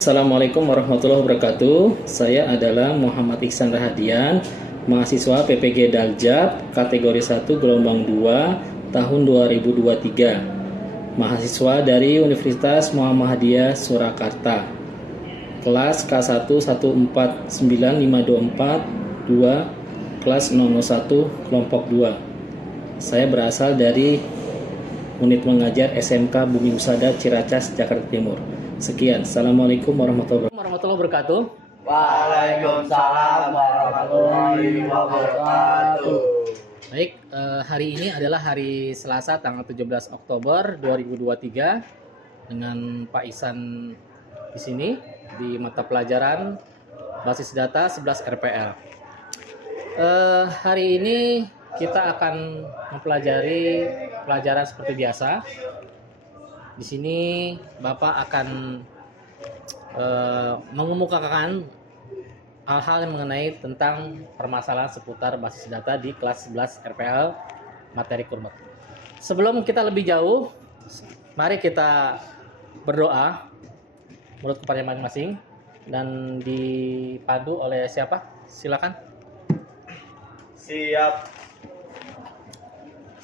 Assalamualaikum warahmatullahi wabarakatuh. Saya adalah Muhammad Iksan Rahadian, mahasiswa PPG Daljab, kategori 1 gelombang 2 tahun 2023. Mahasiswa dari Universitas Muhammadiyah Surakarta. Kelas K1 1499524 2, kelas 001 kelompok 2. Saya berasal dari unit mengajar SMK Bumi Husada Ciracas, Jakarta Timur. Sekian. Assalamualaikum warahmatullahi wabarakatuh. Waalaikumsalam warahmatullahi wabarakatuh. Baik, hari ini adalah hari Selasa tanggal 17 Oktober 2023 dengan Pak Ihsan di sini di mata pelajaran basis data 11 RPL. Hari ini kita akan mempelajari pelajaran seperti biasa. Di sini Bapak akan mengemukakan hal-hal yang mengenai tentang permasalahan seputar basis data di kelas 11 RPL materi kurmat. Sebelum kita lebih jauh, mari kita berdoa menurut kepada masing-masing dan dipandu oleh siapa? Silakan. Siap.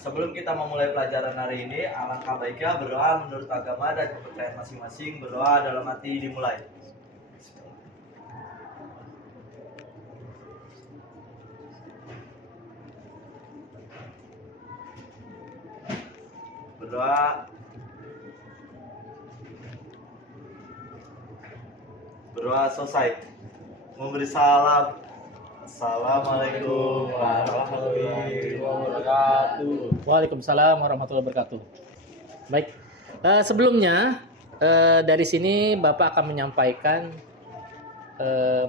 Sebelum kita memulai pelajaran hari ini, alangkah baiknya berdoa menurut agama dan kepercayaan masing-masing. Berdoa dalam hati dimulai. Berdoa. Berdoa selesai. Memberi salam. Assalamualaikum warahmatullahi wabarakatuh. Waalaikumsalam warahmatullahi wabarakatuh. Baik, sebelumnya dari sini Bapak akan menyampaikan,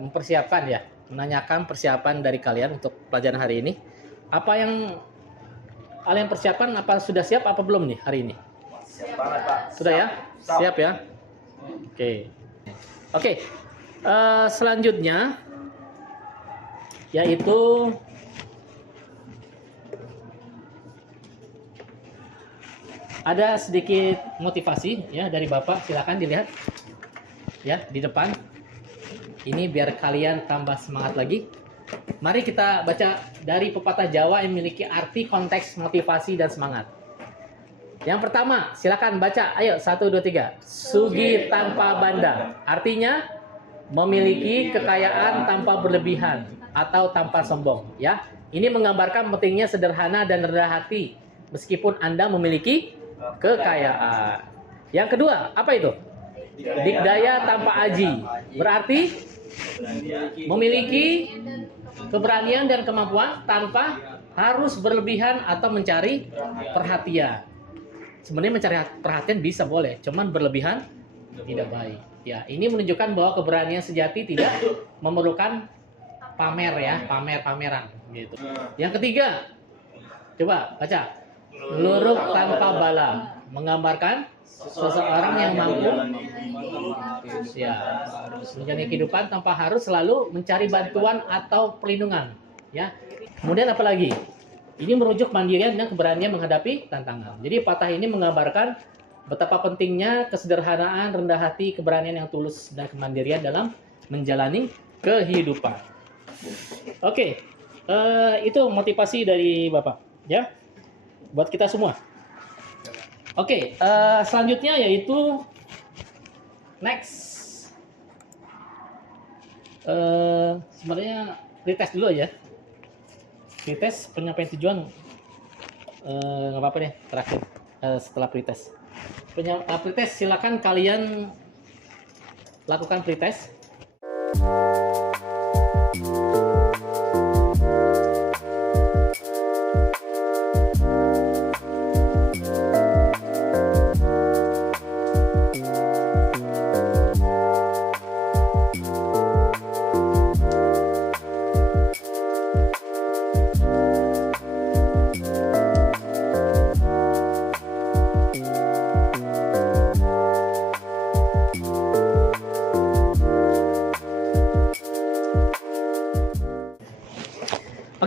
mempersiapkan ya, menanyakan persiapan dari kalian untuk pelajaran hari ini. Apa yang kalian persiapkan? Apa sudah siap? Apa belum nih hari ini? Siap banget, Pak. Sudah ya? Siap ya? Oke. Selanjutnya yaitu ada sedikit motivasi ya dari Bapak. Silakan dilihat ya di depan. Ini biar kalian tambah semangat lagi. Mari kita baca dari pepatah Jawa yang memiliki arti, konteks, motivasi dan semangat. Yang pertama, silakan baca. Ayo 1 2 3. Sugih tanpa banda. Artinya memiliki kekayaan tanpa berlebihan atau tanpa sombong ya. Ini menggambarkan pentingnya sederhana dan rendah hati meskipun Anda memiliki kekayaan. Yang kedua, apa itu? Dikdaya tanpa aji. Berarti memiliki keberanian dan kemampuan tanpa harus berlebihan atau mencari perhatian. Sebenarnya mencari perhatian bisa boleh, cuman berlebihan tidak baik. Ya, ini menunjukkan bahwa keberanian sejati tidak memerlukan pamer ya, pameran gitu. Yang ketiga, coba baca. Luruk tanpa bala, menggambarkan seseorang yang mampu ya menjalani kehidupan tanpa harus selalu mencari bantuan atau perlindungan ya. Kemudian apa lagi? Ini merujuk mandirian dan keberanian menghadapi tantangan. Jadi patah ini menggambarkan betapa pentingnya kesederhanaan, rendah hati, keberanian yang tulus dan kemandirian dalam menjalani kehidupan. Oke, itu motivasi dari Bapak ya, buat kita semua. Oke, selanjutnya yaitu next. Sebenarnya pretest dulu ya. Pretest penyampaian tujuan nggak apa-apa deh terakhir setelah pretest. Pretest silakan kalian lakukan pretest.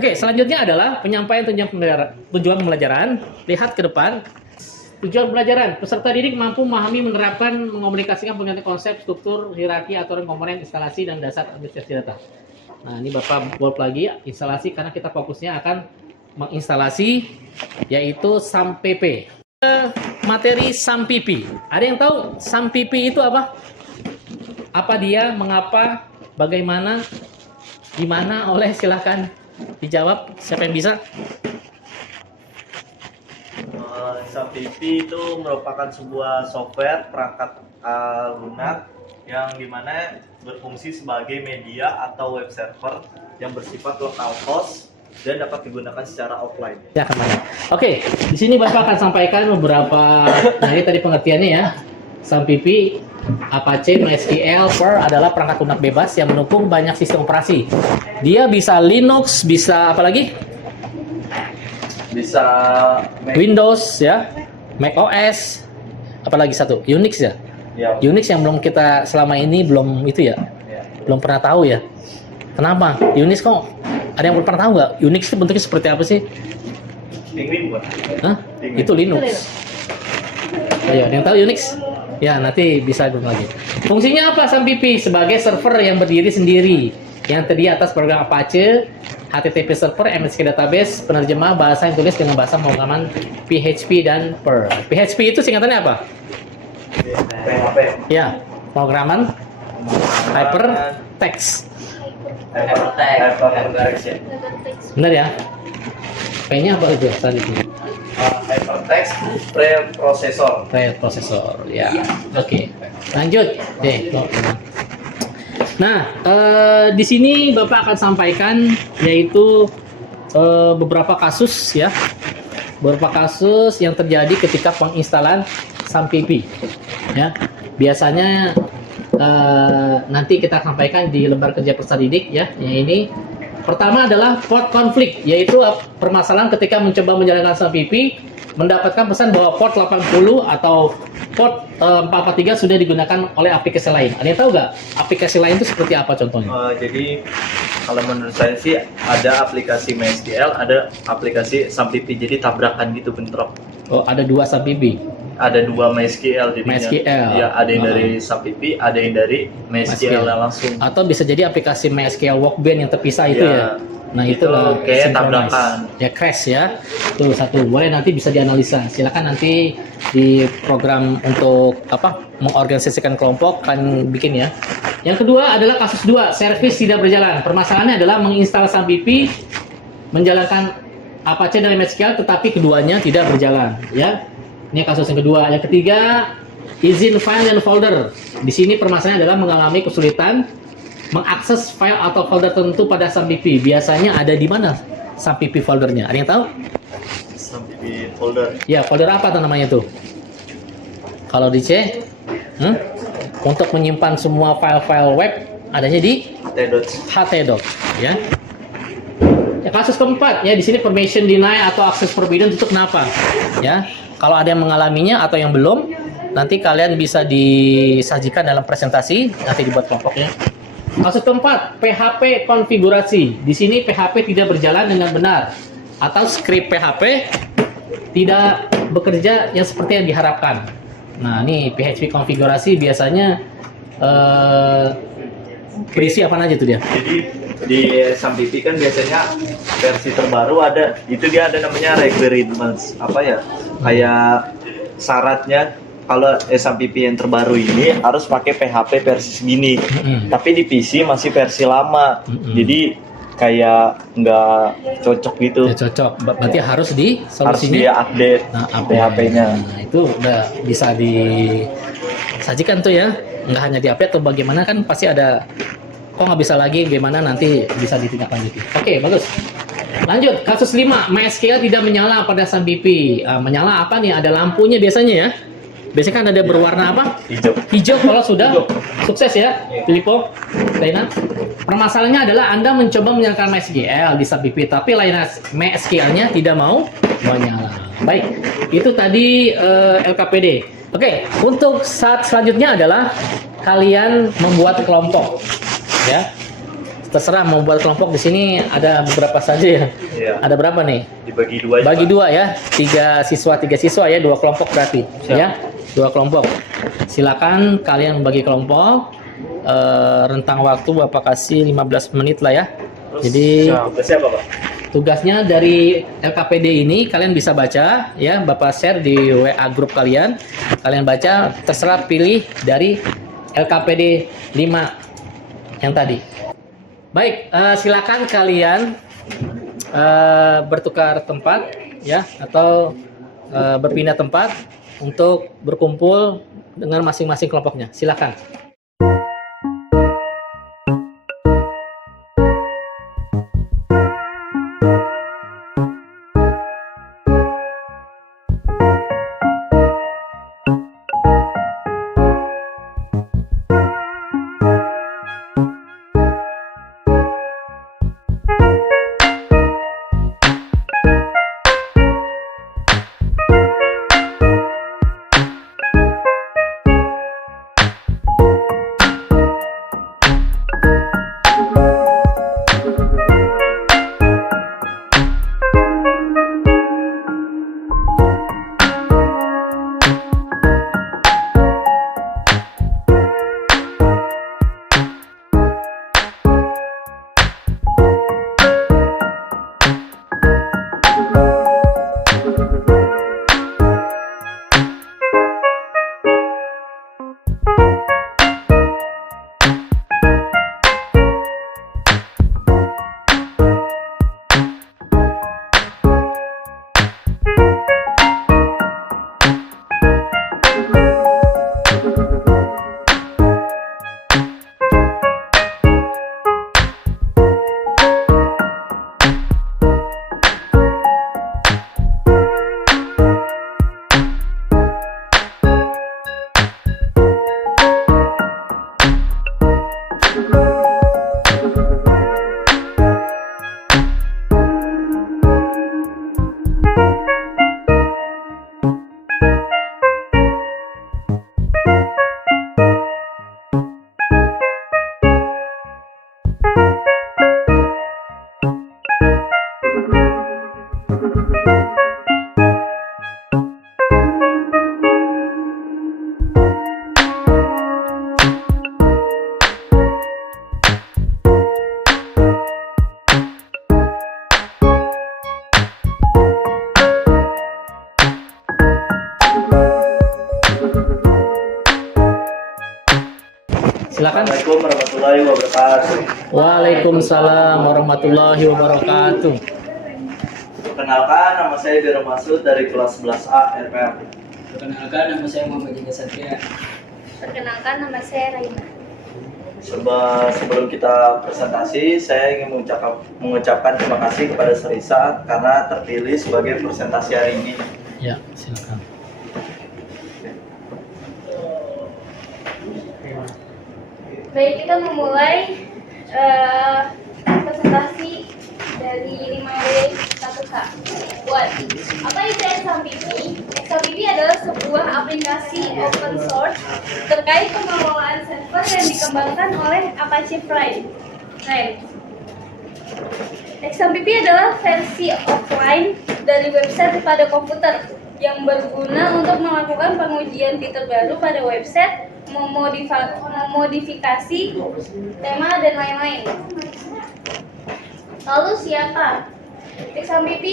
Oke, selanjutnya adalah penyampaian tujuan pembelajaran. Lihat ke depan. Tujuan pembelajaran, peserta didik mampu memahami, menerapkan, mengomunikasikan pengertian konsep, struktur, hierarki, aturan komponen, instalasi, dan dasar administrasi data. Nah, ini Bapak bold lagi, instalasi, karena kita fokusnya akan menginstalasi, yaitu SAMPP. Materi SAMPP. Ada yang tahu SAMPP itu apa? Apa dia, mengapa, bagaimana, di mana, oleh, silahkan dijawab. Siapa yang bisa? SAMPP itu merupakan sebuah software perangkat lunak yang dimana berfungsi sebagai media atau web server yang bersifat local host dan dapat digunakan secara offline. Ya, kemana? Oke, di sini Bapak akan sampaikan beberapa. Nah, ini tadi pengertiannya ya. SAMPP, Apache, MySQL, Perl adalah perangkat lunak bebas yang mendukung banyak sistem operasi. Dia bisa Linux, bisa apa lagi? Bisa Windows ya, Mac OS, apalagi satu Unix ya. ya, Unix yang belum kita selama ini belum itu ya, ya. belum pernah tahu ya. Kenapa? Unix kok ada yang belum pernah tahu nggak? Unix itu bentuknya seperti apa sih? Penguin bukan? Hah? Itu Linux. Ayo, ada yang tahu Unix? Ya, nanti bisa google lagi. Fungsinya apa SAMPP? Sebagai server yang berdiri sendiri yang terdiri atas program Apache, HTTP server, MSQ database, penerjemah bahasa yang tulis dengan bahasa pemrograman PHP dan Perl. PHP itu singkatannya apa? PHP. Ya, pemrograman hypertext. Hypertext. Benar ya? P-nya apa itu selanjutnya? Hypertext preprocessor. Preprocessor. Ya. Oke. Lanjut. Nah, di sini Bapak akan sampaikan yaitu beberapa kasus ya, beberapa kasus yang terjadi ketika penginstalan SAMPP. Ya, biasanya nanti kita sampaikan di lembar kerja peserta didik ya. Yang ini pertama adalah port konflik, yaitu permasalahan ketika mencoba menjalankan SAMPP mendapatkan pesan bahwa port 80 atau port 443 sudah digunakan oleh aplikasi lain. Ada yang tahu nggak aplikasi lain itu seperti apa contohnya? Jadi kalau menurut saya sih ada aplikasi MySQL, ada aplikasi SAMPP, jadi tabrakan gitu, bentrok. Oh, ada dua SAMPP. Ada dua MySQL jadinya. MySQL. Ya, ada yang dari SAMPP, ada yang dari MySQL langsung. Atau bisa jadi aplikasi MySQL Workbench yang terpisah itu ya. Nah, itu itulah kayak synchronize. tabrakan. Ya, crash ya. Tuh satu. Boleh nanti bisa dianalisa. Silakan nanti di program untuk apa? Mengorganisasikan kelompok kan bikin ya. Yang kedua adalah kasus 2, servis tidak berjalan. Permasalahannya adalah menginstal SAMPP, menjalankan Apache dan MySQL, tetapi keduanya tidak berjalan ya. Ini kasus yang kedua. Yang ketiga, izin file dan folder. Di sini permasalahannya adalah mengalami kesulitan mengakses file atau folder tertentu pada SAMPP. Biasanya ada di mana SAMPP foldernya? Ada yang tahu? SAMPP folder. Ya, folder apa tuh namanya tuh? Kalau di C, untuk menyimpan semua file-file web adanya di htdoc ya. Ya, kasus keempat ya, di sini permission deny atau access forbidden itu kenapa? Ya, kalau ada yang mengalaminya atau yang belum, nanti kalian bisa disajikan dalam presentasi, nanti dibuat kelompok ya. Kasus keempat, PHP konfigurasi. Di sini PHP tidak berjalan dengan benar atau script PHP tidak bekerja yang seperti yang diharapkan. Nah, ini PHP konfigurasi biasanya berisi apa aja tuh dia? Jadi di SAMPP kan biasanya versi terbaru ada, itu dia ada namanya requirements, apa ya? Kayak syaratnya kalau SAMPP yang terbaru ini harus pakai PHP versi segini. Tapi di PC masih versi lama. Jadi kayak nggak cocok gitu. Ya, cocok. Berarti harus di Harus solusinya. dia update PHP-nya. Nah, itu udah bisa disajikan tuh ya. Nggak hanya di-update atau bagaimana, kan pasti ada kok nggak bisa lagi, gimana nanti bisa ditindaklanjuti. Oke, bagus. Lanjut, kasus 5, MySQL tidak menyala pada SAMPP. Menyala apa nih? Ada lampunya biasanya ya. Biasanya kan ada berwarna apa? Hijau. Hijau kalau sudah sukses ya, Filippo, Laina. Permasalahannya adalah Anda mencoba menyalakan MySQL di SAMPP, tapi Laina MySQL-nya tidak mau menyala. Baik, itu tadi LKPD. Oke, untuk saat selanjutnya adalah kalian membuat kelompok, ya. terserah mau buat kelompok. Di sini ada beberapa saja ya. Iya. Ada berapa nih? Dibagi dua aja, Bagi Pak. 2 ya, tiga siswa ya, 2 kelompok berarti. Siap. Ya, 2 kelompok. Silakan kalian bagi kelompok. Rentang waktu Bapak kasih 15 menit lah ya. Jadi Tugasnya apa, Pak? tugasnya dari LKPD ini kalian bisa baca ya, Bapak share di WA grup kalian. Kalian baca, terserah pilih dari LKPD 5 yang tadi. Baik, silakan kalian bertukar tempat ya, atau berpindah tempat untuk berkumpul dengan masing-masing kelompoknya. Silakan. Silakan. Assalamualaikum warahmatullahi wabarakatuh. Waalaikumsalam warahmatullahi wabarakatuh. Perkenalkan, nama saya Biro Masud dari kelas 11A RPM. Perkenalkan, nama saya Muhammad Jika Satria. Perkenalkan, nama saya Raina. Sebelum kita presentasi, saya ingin mengucapkan terima kasih kepada Serisa karena terpilih sebagai presentasi hari ini. Ya, silakan. Baik, kita memulai presentasi dari 5W 1K. Buat apa itu XAMPP? XAMPP adalah sebuah aplikasi open source terkait pengelolaan server yang dikembangkan oleh Apache Prime. XAMPP adalah versi offline dari website pada komputer yang berguna untuk melakukan pengujian fitur baru pada website, memodifikasi tema dan lain-lain. Lalu siapa? XAMPP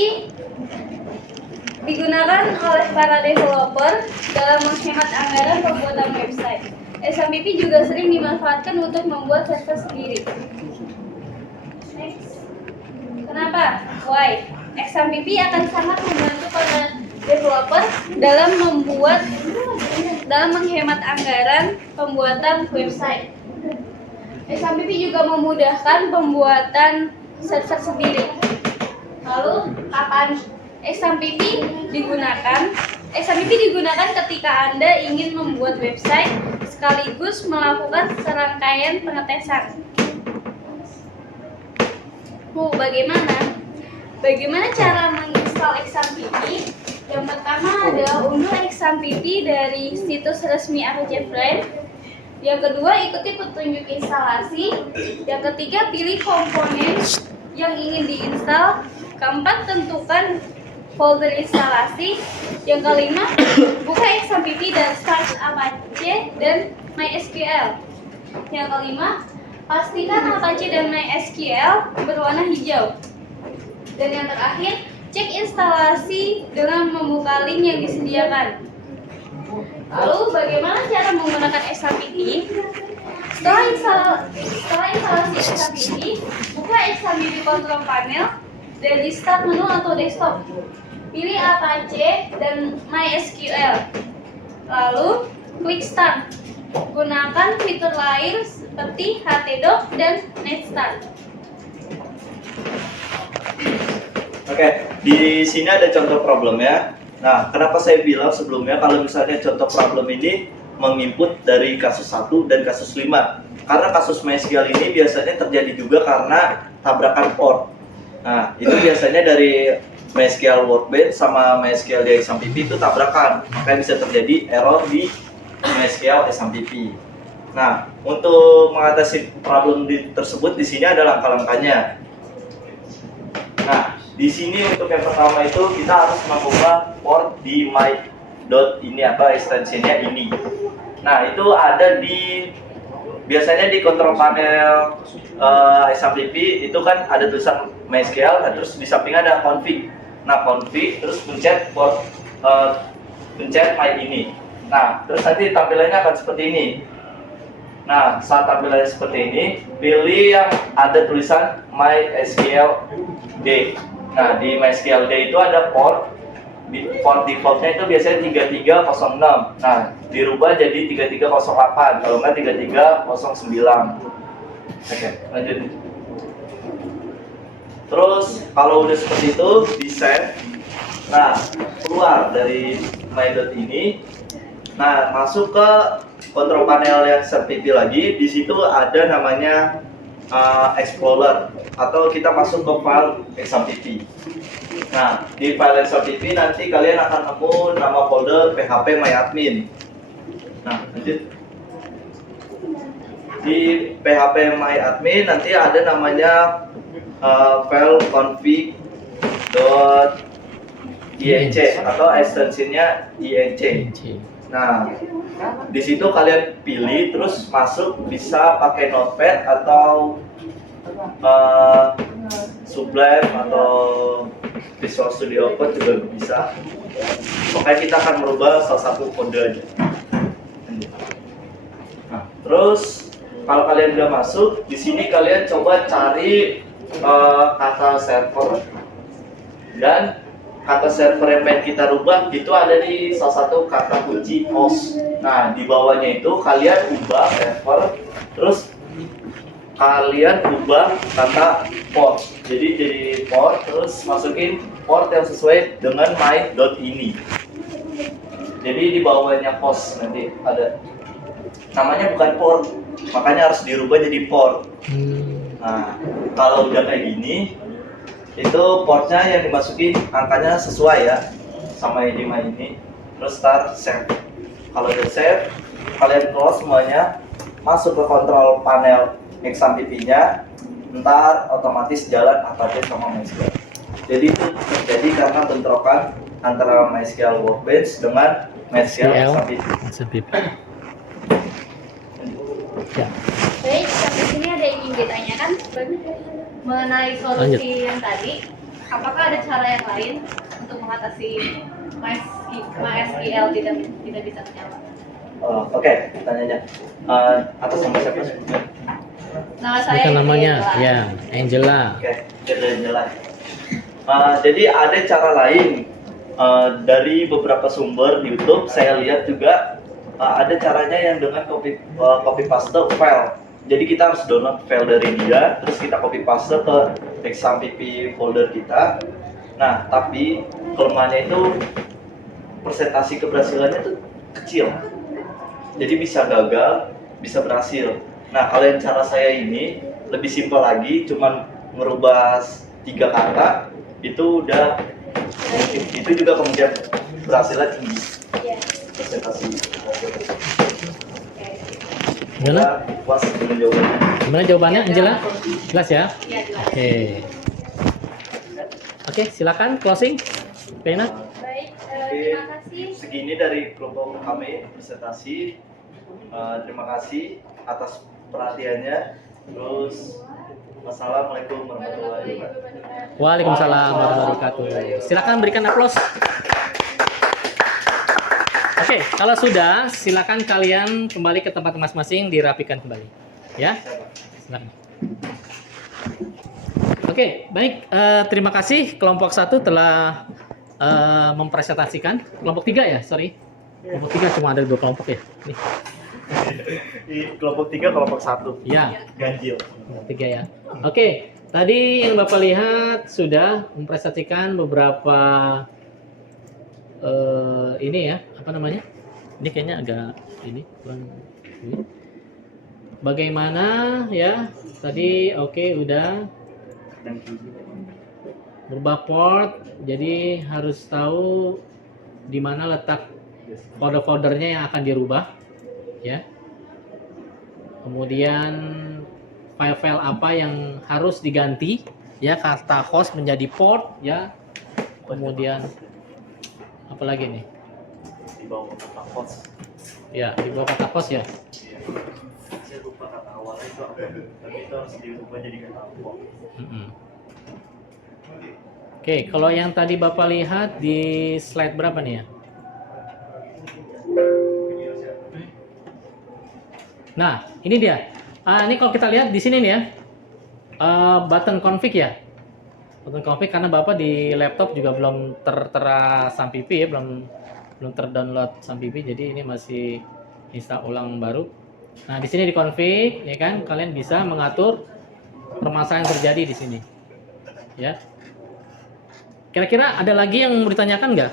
digunakan oleh para developer dalam menghemat anggaran pembuatan website. XAMPP juga sering dimanfaatkan untuk membuat server sendiri. Next. Kenapa? Why? XAMPP akan sangat membantu para developer dalam menghemat anggaran pembuatan website. XAMPP juga memudahkan pembuatan server sendiri. Lalu kapan XAMPP digunakan? XAMPP digunakan ketika Anda ingin membuat website sekaligus melakukan serangkaian pengetesan. Bagaimana cara menginstal XAMPP? Yang pertama adalah unduh XAMPP dari situs resmi Apache Prime. Yang kedua, ikuti petunjuk instalasi. Yang ketiga, pilih komponen yang ingin diinstal. Keempat, tentukan folder instalasi. Yang kelima, buka XAMPP dan start Apache dan MySQL. Yang kelima, pastikan Apache dan MySQL berwarna hijau. Dan yang terakhir, cek instalasi dengan membuka link yang disediakan. Lalu bagaimana cara menggunakan XAMPP? Setelah instalasi XAMPP, buka XAMPP control panel dari start menu atau desktop. Pilih Apache dan MySQL. Lalu klik start. Gunakan fitur lain seperti htdoc dan netstart. Oke, di sini ada contoh problem ya. Nah, kenapa saya bilang sebelumnya kalau misalnya contoh problem ini menginput dari kasus 1 dan kasus 5? Karena kasus MySQL ini biasanya terjadi juga karena tabrakan port. Nah, itu biasanya dari MySQL Workbench sama MySQL di XAMPP itu tabrakan, makanya bisa terjadi error di MySQL XAMPP. Nah, untuk mengatasi problem tersebut di sini ada langkah-langkahnya. Nah, di sini untuk yang pertama itu kita harus mengubah port di ini apa ekstensinya ini. Nah, itu ada di biasanya di kontrol panel XAMPP itu kan ada tulisan MySQL, nah, terus di samping ada config. Nah, config terus pencet port pencet my ini. Nah, terus nanti tampilannya akan seperti ini. Nah, saat tampilannya seperti ini, pilih yang ada tulisan MySQL D. Nah, di MySQL D itu ada port defaultnya itu biasanya 3306. Nah, dirubah jadi 3308, kalau nggak 3309. Oke, lanjut. Terus kalau udah seperti itu, di save. Nah, keluar dari my.ini. ini. Nah, masuk ke kontrol panel yang XAMPP lagi. Di situ ada namanya Explorer, atau kita masuk ke file XAMPP. Nah, di file XAMPP nanti kalian akan nemu nama folder php-myadmin. Nah, lanjut. Di php-myadmin nanti ada namanya file config.inc atau ekstensinya inc. Nah, di situ kalian pilih terus masuk, bisa pakai Notepad atau Sublime atau Visual Studio Code juga bisa. Pokoknya kita akan merubah salah satu kodenya. Nah, terus kalau kalian udah masuk, di sini kalian coba cari kata server, dan kata server yang pengen kita rubah itu ada di salah satu kata kunci host. Nah, di bawahnya itu kalian ubah server, terus kalian ubah kata port. Jadi port, terus masukin port yang sesuai dengan my.ini. Jadi di bawahnya host nanti ada namanya bukan port, makanya harus dirubah jadi port. Nah, kalau udah kayak gini, itu portnya yang dimasukin angkanya sesuai ya sama ini ini. Terus start save. Kalau udah save, kalian close semuanya, masuk ke kontrol panel XAMPP-nya, ntar otomatis jalan Apache sama MySQL. Jadi itu terjadi karena bentrokan antara MySQL Workbench dengan MySQL XAMPP. Ya. Baik, sampai sini ada yang ingin ditanyakan mengenai solusi yang tadi. Apakah ada cara yang lain untuk mengatasi MySQL tidak bisa menyala? Oke, pertanyaannya atas nama siapa sebelumnya? Nama saya Bukan namanya, Angela. ya, Angela. Oke, Angela. Jadi ada cara lain dari beberapa sumber di YouTube. Saya lihat juga ada caranya yang dengan copy paste file. Jadi kita harus download file dari dia, terus kita copy paste ke XAMPP folder kita. Nah, tapi kelemahannya itu persentase keberhasilannya tuh kecil. Jadi bisa gagal, bisa berhasil. Nah, kalau yang cara saya ini lebih simpel lagi, cuman merubah 3 kata, itu udah mungkin. Itu juga kemungkinan berhasilnya tinggi. Iya. Presentasi. Gimana? Puas dengan jawabannya. Gimana jawabannya, Angela? Jelas ya? Ya, jelas. Oke. Oke, silakan closing. Pena. Baik, Oke, terima kasih. segini dari kelompok kami presentasi. Terima kasih atas perhatiannya. Terus, wassalamualaikum warahmatullahi wabarakatuh. Waalaikumsalam warahmatullahi wabarakatuh. Silakan berikan aplaus. Oke, kalau sudah, silakan kalian kembali ke tempat masing-masing, dirapikan kembali. Ya, silakan. Oke, baik. Terima kasih kelompok 1 telah mempresentasikan. Kelompok 3 ya, sorry. Kelompok 3 cuma ada 2 kelompok ya. Nih, Di kelompok 3, kelompok 1. ya, Ganjil. kelompok 3 ya. Oke, tadi yang Bapak lihat sudah mempresentasikan beberapa ini ya, apa namanya? Ini kayaknya agak ini kurang ini. Bagaimana ya? Tadi oke udah berubah port, jadi harus tahu di mana letak folder-foldernya yang akan dirubah ya. Kemudian file-file apa yang harus diganti ya, kata host menjadi port ya. Kemudian apa lagi nih? Di bawah kata host. Ya, di bawah kata host ya. Saya lupa kata awalnya itu apa, tapi itu harus diubah jadi kata apa. Oke, kalau yang tadi Bapak lihat di slide berapa nih ya? Nah, ini dia. Ini kalau kita lihat di sini nih ya, button config ya. Button config karena Bapak di laptop juga belum tertera SAMPP ya, belum terdownload SAMPP, jadi ini masih install ulang baru. Nah, di sini di config ya kan, kalian bisa mengatur permasalahan yang terjadi di sini. Ya. Kira-kira ada lagi yang mau ditanyakan nggak?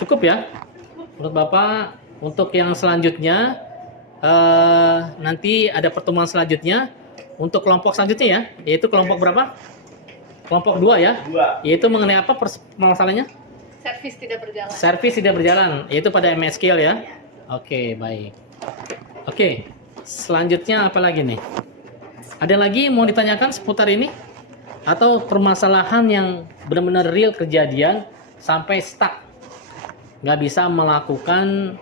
Cukup ya? Menurut Bapak, untuk yang selanjutnya nanti ada pertemuan selanjutnya untuk kelompok selanjutnya ya, yaitu kelompok berapa? Kelompok 2 ya, 2. yaitu mengenai apa permasalahannya? Servis tidak berjalan. Servis tidak berjalan, yaitu pada MySQL ya. Oke, baik. Oke, selanjutnya apa lagi nih? Ada lagi mau ditanyakan seputar ini? Atau permasalahan yang benar-benar real kejadian sampai stuck, nggak bisa melakukan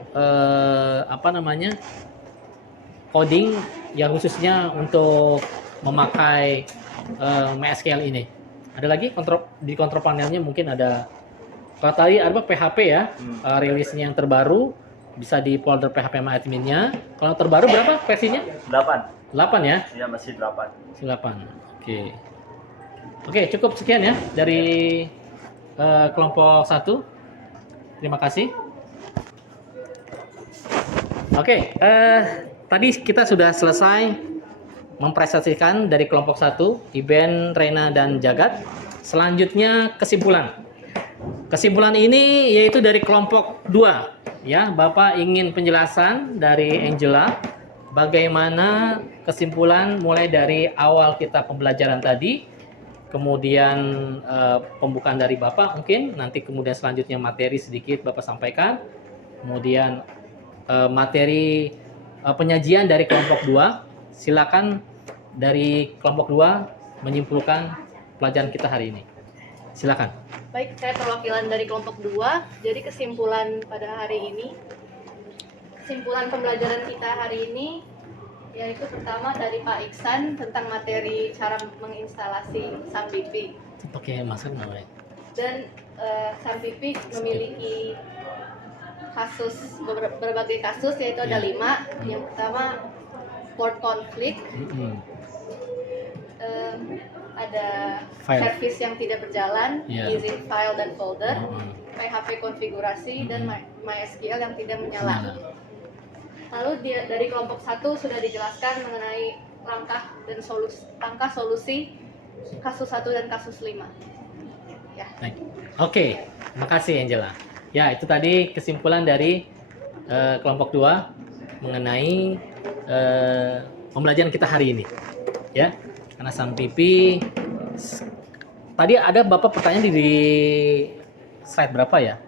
coding yang khususnya untuk memakai MySQL ini. Ada lagi di kontrol panelnya mungkin ada. Kalau tadi ada PHP ya, rilisnya yang terbaru bisa di folder PHP adminnya. Kalau terbaru berapa versinya? 8. 8 ya? Ya masih 8. 8. Oke. Oke, cukup sekian ya dari kelompok 1. Terima kasih. Oke, tadi kita sudah selesai mempresentasikan dari kelompok 1, Iben, Rena, dan Jagat. Selanjutnya kesimpulan. Kesimpulan ini yaitu dari kelompok 2. Ya, Bapak ingin penjelasan dari Angela bagaimana kesimpulan mulai dari awal kita pembelajaran tadi, kemudian pembukaan dari Bapak mungkin, nanti kemudian selanjutnya materi sedikit Bapak sampaikan, kemudian materi penyajian dari kelompok 2. Silakan dari kelompok 2 menyimpulkan pelajaran kita hari ini. Silakan. Baik, saya perwakilan dari kelompok 2. Jadi kesimpulan pada hari ini, kesimpulan pembelajaran kita hari ini yaitu pertama dari Pak Iksan tentang materi cara menginstalasi SAMPP. Oke, masker nggak? Dan SAMPP memiliki kasus, berbagai kasus, yaitu ada 5. Yang pertama port conflict, ada File. service yang tidak berjalan, izin file dan folder, PHP konfigurasi, dan MySQL yang tidak menyala. Lalu dari kelompok 1 sudah dijelaskan mengenai langkah solusi kasus 1 dan kasus 5. Ya. Baik. Oke, makasih Angela. Ya, itu tadi kesimpulan dari kelompok 2 mengenai pembelajaran kita hari ini. Ya, karena SAMPP tadi ada Bapak pertanyaan di slide berapa ya?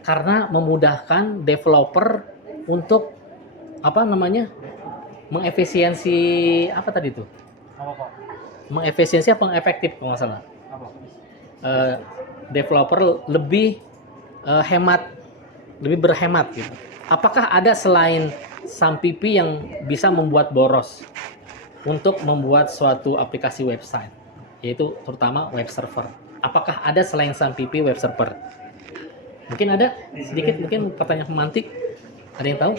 Karena memudahkan developer untuk mengefisiensi apa tadi tuh? Apa Pak? Mengefisiensi apa efektif kalau nggak salah? Apa? Developer lebih hemat, lebih berhemat gitu. Apakah ada selain Sampipi yang bisa membuat boros untuk membuat suatu aplikasi website, yaitu terutama web server? Apakah ada selain Sampipi web server? Mungkin ada sedikit, mungkin pertanyaan pemantik. Ada yang tahu?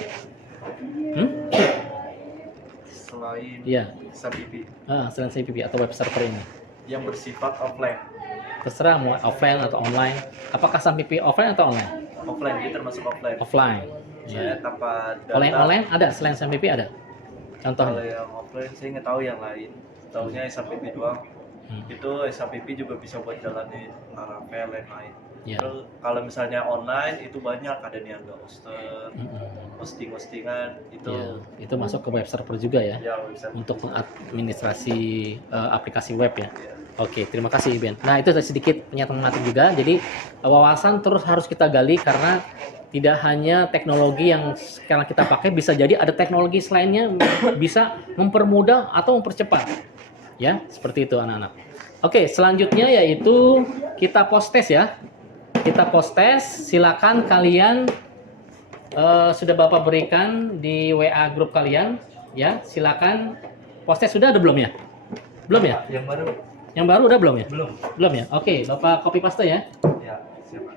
Selain Iya. Sampipi Selain Sampipi atau web server ini? yang bersifat offline. Terserah mau offline atau online. Apakah Sampipi offline atau online? Offline dia termasuk offline. Offline. Saya Ya. tanpa data. Kalau yang online ada selain Sampipi ada? Kalau Contohnya? yang offline saya nggak tahu yang lain. Taunya SAPP doang. Itu SAPP juga bisa buat jalanin Laravel lain-lain. Ya. Terus kalau misalnya online itu banyak, ada Niaga Hoster, Mm-mm. hostingan itu Ya, itu masuk ke web server juga ya, ya website untuk mengadministrasi aplikasi web ya. ya. Oke, terima kasih Ben. Nah, itu sedikit pernyataan menarik juga. Jadi wawasan terus harus kita gali karena tidak hanya teknologi yang sekarang kita pakai, bisa jadi ada teknologi selainnya bisa mempermudah atau mempercepat. Ya, seperti itu anak-anak. Oke, selanjutnya yaitu kita post test ya. Kita post test, silakan kalian sudah Bapak berikan di WA grup kalian ya. Silakan post test sudah ada belum ya? Belum ya? Yang baru Yang baru udah belum ya? belum. Belum ya? Oke, Bapak copy paste ya. Ya, siapa?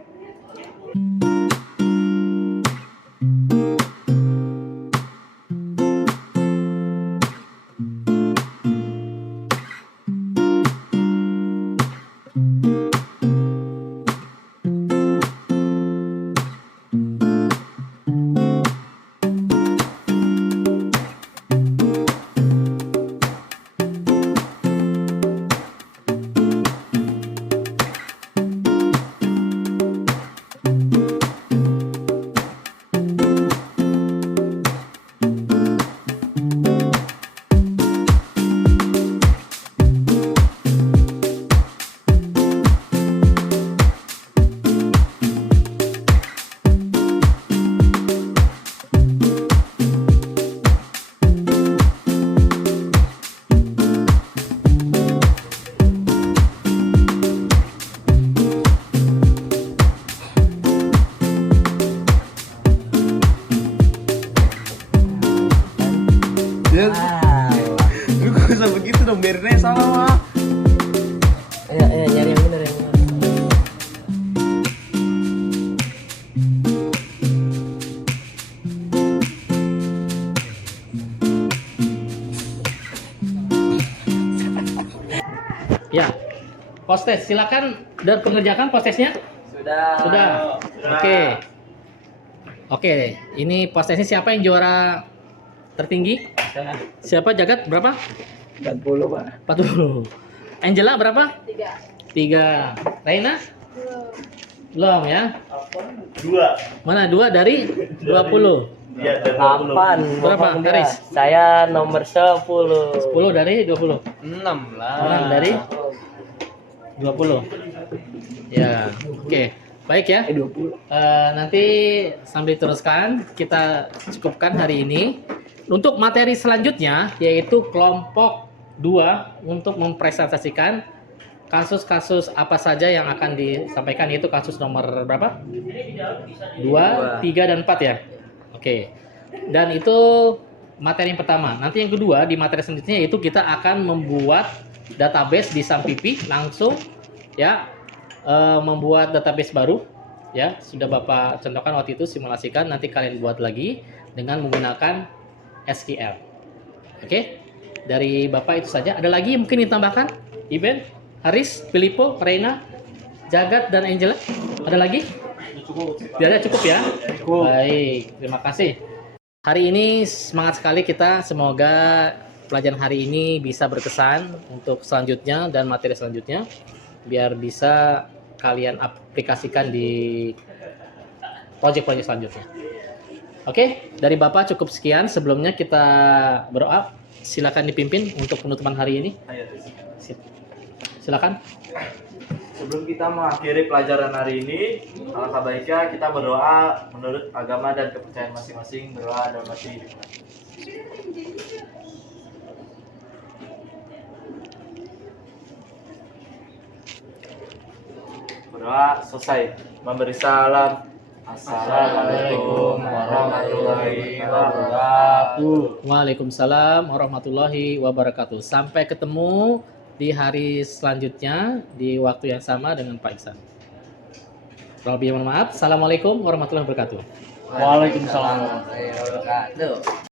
Ya, lu gak usah begitu dong, biarin aja salah mah. Ya, nyari yang benar yang benar. Ya, post test. Silakan dan pengerjakan post testnya. Sudah. Oke. Oke, ini post testnya siapa yang juara tertinggi? Siapa Jagat berapa? 40 Pak. 40. Angela berapa? 3. 3. Raina? Belum ya? Dua. Mana 2 dari 20? Iya, dan 8 Berapa, Haris? Saya nomor 10. 10 dari 20. 6 lah. 6 dari 20. Ya, oke. Baik ya. 20. Nanti sambil teruskan kita cukupkan hari ini. Untuk materi selanjutnya yaitu kelompok 2 untuk mempresentasikan kasus-kasus apa saja yang akan disampaikan, yaitu kasus nomor berapa? 2, 3 dan 4 ya. Oke. Dan itu materi yang pertama. Nanti yang kedua di materi selanjutnya yaitu kita akan membuat database di Sampipi langsung ya, membuat database baru ya. Sudah Bapak contohkan waktu itu, simulasikan, nanti kalian buat lagi dengan menggunakan SQL. Oke. Dari Bapak itu saja. Ada lagi yang mungkin ditambahkan? Iben, Haris, Filippo, Reina, Jagat dan Angela? Ada lagi? Tidak, cukup ya. Baik, terima kasih. Hari ini semangat sekali kita. Semoga pelajaran hari ini bisa berkesan untuk selanjutnya dan materi selanjutnya, biar bisa kalian aplikasikan di proyek-proyek selanjutnya. Oke, dari Bapak cukup sekian. Sebelumnya kita berdoa. Silakan dipimpin untuk penutupan hari ini. Ayo. Silakan. Sebelum kita mengakhiri pelajaran hari ini, alangkah baiknya kita berdoa menurut agama dan kepercayaan masing-masing. Berdoa dalam hati. Berdoa selesai. Memberi salam. Assalamualaikum warahmatullahi wabarakatuh. Waalaikumsalam warahmatullahi wabarakatuh. Sampai ketemu di hari selanjutnya di waktu yang sama dengan Pak Iksan. Kalau mohon maaf. Assalamualaikum warahmatullahi wabarakatuh. Waalaikumsalam warahmatullahi wabarakatuh.